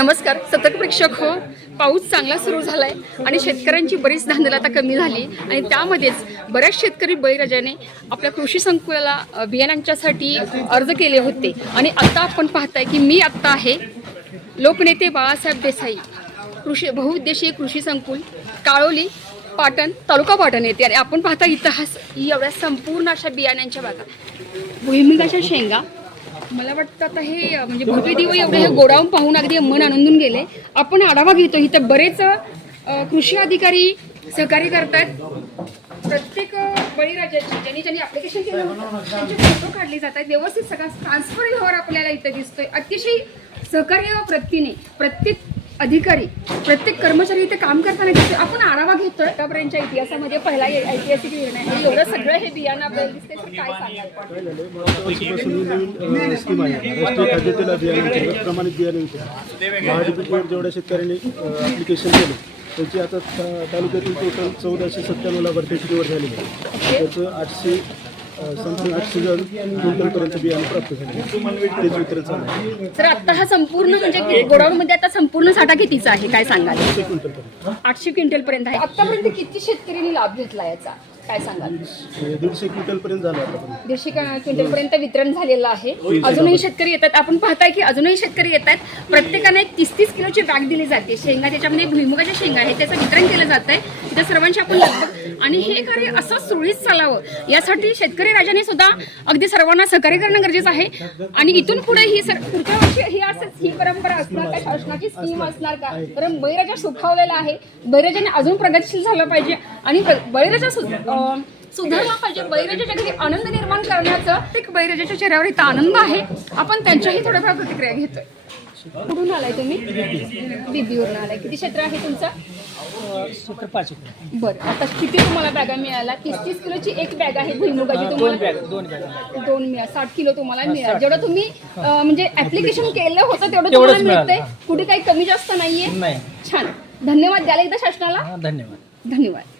नमस्कार सतत प्रेक्षक हो. पाऊस चांगला सुरू झालाय आणि शेतकऱ्यांची बरीच धांदल आता कमी झाली आणि त्यामध्येच बऱ्याच शेतकरी बळीराजाने आपल्या कृषी संकुलाला बियाणांच्यासाठी अर्ज केले होते आणि आता आपण पाहताय की मी आता आहे लोकनेते बाळासाहेब देसाई कृषी बहुउद्देशीय कृषी संकुल काळोली पाटण तालुका पाटण येथे आणि आपण पाहता इतिहास एवढ्या संपूर्ण अशा बियाण्यांच्या बागा भुईमुगाच्या शेंगा मला वाटतं आता हे म्हणजे भव्य दिवस एवढे हे गोडाऊन पाहून अगदी मन आनंदून गेले. आपण आढावा घेतो इथं बरेच कृषी अधिकारी सहकार्य करतात. प्रत्येक बळीराजाची ज्यांनी ऍप्लिकेशन केलं होतं त्यांचे फोटो काढले जात आहेत. व्यवस्थित सगळा ट्रान्सफर व्यवहार आपल्याला इथं दिसतोय. अतिशय सहकार्य वृत्तीने प्रत्येक अधिकारी प्रत्येक कर्मचारी इथे काम करताना दिसतोय. आपण आढावा घेतोय आतापर्यंतच्या इतिहासामध्ये पहिला ऐतिहासिक निर्णय आहे. एवढं सगळं हे बियाणं आपल्याला दिसतंय तर काय नवीन स्कीम आहे राष्ट्रीय खाद्यतेल अभियान प्रमाणित बियाणे महाडीपीवर जेवढ्या शेतकऱ्यांनी ॲप्लिकेशन केलं त्याची आता तालुक्यातील टोटल 1497 लाभार्थ्यांची निवड झाली आहे. त्याचं 800 संपूर्ण 800 क्विंटलपर्यंत बियाणे प्राप्त झाले त्याची वितरण चालू आहे. तर आता हा संपूर्ण म्हणजे गोडाऊन मध्ये आता संपूर्ण साठा कितीचा आहे काय सांगाल? 800 क्विंटलपर्यंत 800 क्विंटल पर्यंत आहे. आतापर्यंत किती शेतकऱ्यांनी लाभ घेतला याचा काय सांगाल? 150 क्विंटलपर्यंत झालं आता 150 क्विंटल पर्यंत वितरण झालेलं आहे. अजूनही शेतकरी येतात. आपण पाहताय की अजूनही शेतकरी येतात. प्रत्येकाने 30-30 किलोची बॅग दिली जाते. शेंगा त्याच्यामध्ये भुईमुगाच्या शेंगा आहे त्याचं वितरण केलं जात आहे. त्या सर्वांची आपण लगभग आणि हे कार्य असं सुरळीत चालावं यासाठी शेतकरी राजाने सुद्धा अगदी सर्वांना सहकार्य करणं गरजेचं आहे. आणि इथून पुढे ही पुढच्या वर्षी ही असंच ही परंपरा असणार का? शासनाची स्कीम असणार का? कारण बळीराजा सुखावलेला आहे. बळीराजाने अजून प्रगतशील झालं पाहिजे आणि बळीराजा सुधारला पाहिजे. बळीराजाच्या घरी आनंद निर्माण करण्याचं एक बळीराजाच्या चेहऱ्यावर इथं आनंद आहे. आपण त्यांच्याही थोड्याफार प्रतिक्रिया घेतोय. कुठून आलाय तुम्ही? बीबीवरून आलाय. किती क्षेत्र आहे तुमचं? क्षेत्र 5. बरं आता किती तुम्हाला बॅगा मिळाला? 30-30 किलोची एक बॅग आहे भुईमुगाची तुम्हाला दोन मिळा 60 किलो तुम्हाला मिळाल. जेवढं तुम्ही म्हणजे ऍप्लिकेशन केलं होतं तेवढं तुम्हाला मिळतंय. कुठे काही कमी जास्त नाहीये. छान धन्यवाद द्याला एकदा शासनाला. धन्यवाद. धन्यवाद.